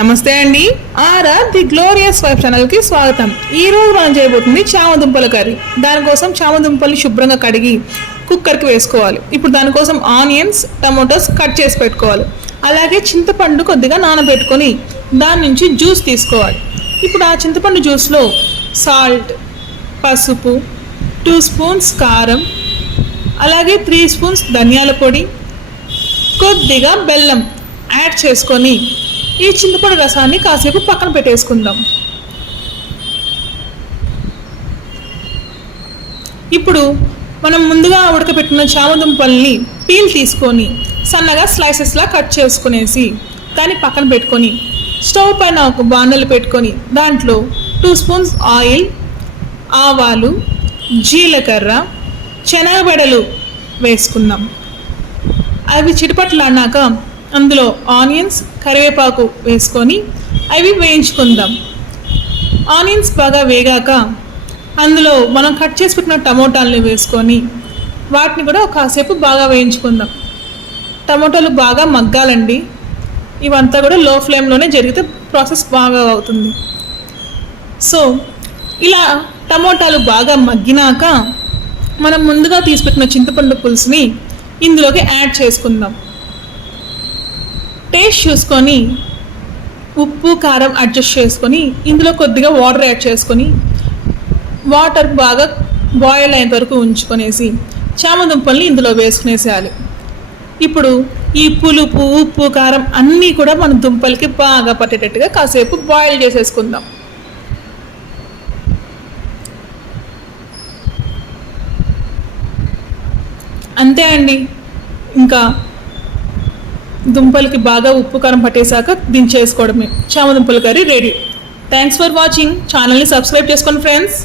నమస్తే అండి. The glorious wife ఛానల్కి స్వాగతం. ఈ రోజు మనం చేయబోతుంది చామదుంపల కర్రీ. దానికోసం చామదుంపల్ని శుభ్రంగా కడిగి కుక్కర్కి వేసుకోవాలి. ఇప్పుడు దానికోసం ఆనియన్స్, టమోటాస్ కట్ చేసి పెట్టుకోవాలి. అలాగే చింతపండు కొద్దిగా నానబెట్టుకొని దాని నుంచి జ్యూస్ తీసుకోవాలి. ఇప్పుడు ఆ చింతపండు జ్యూస్లో సాల్ట్, పసుపు, 2 స్పూన్స్ కారం, అలాగే 3 స్పూన్స్ ధనియాల పొడి, కొద్దిగా బెల్లం యాడ్ చేసుకొని ఈ చింతపండు రసాన్ని కాసేపు పక్కన పెట్టేసుకుందాం. ఇప్పుడు మనం ముందుగా ఉడకబెట్టిన చామదుంపల్ని పీల్ తీసుకొని సన్నగా స్లైసెస్లా కట్ చేసుకునేసి దాన్ని పక్కన పెట్టుకొని స్టవ్ పైన ఒక బాండలు పెట్టుకొని దాంట్లో 2 స్పూన్స్ ఆయిల్, ఆవాలు, జీలకర్ర, శనగబెడలు వేసుకుందాం. అవి చిటపట్లాడినాక అందులో ఆనియన్స్, కరివేపాకు వేసుకొని అవి వేయించుకుందాం. ఆనియన్స్ బాగా వేగాక అందులో మనం కట్ చేసి పెట్టిన టమోటాలని వేసుకొని వాటిని కూడా కాసేపు బాగా వేయించుకుందాం. టమోటాలు బాగా మగ్గాలండి. ఇవంతా కూడా లో ఫ్లేమ్లోనే జరిగితే ప్రాసెస్ బాగా అవుతుంది. సో ఇలా టమోటాలు బాగా మగ్గినాక మనం ముందుగా తీసిపెట్టిన చింతపండు పులుసుని ఇందులోకి యాడ్ చేసుకుందాం. టేస్ట్ చూసుకొని ఉప్పు, కారం అడ్జస్ట్ చేసుకొని ఇందులో కొద్దిగా వాటర్ యాడ్ చేసుకొని వాటర్ బాగా బాయిల్ అయ్యేంత వరకు ఉంచుకొనేసి చామదుంపల్ని ఇందులో వేసుకునేసేయాలి. ఇప్పుడు ఈ పులుపు, ఉప్పు, కారం అన్నీ కూడా మన దుంపలకి బాగా పట్టేటట్టుగా కాసేపు బాయిల్ చేసేసుకుందాం. అంతే అండి. ఇంకా దుంపలకి బాగా ఉప్పు కారం పట్టేశాక దించేసుకోవడమే. చామదుంపల curry ready. Thanks for watching. ఛానల్ని సబ్స్క్రైబ్ చేసుకోండి ఫ్రెండ్స్.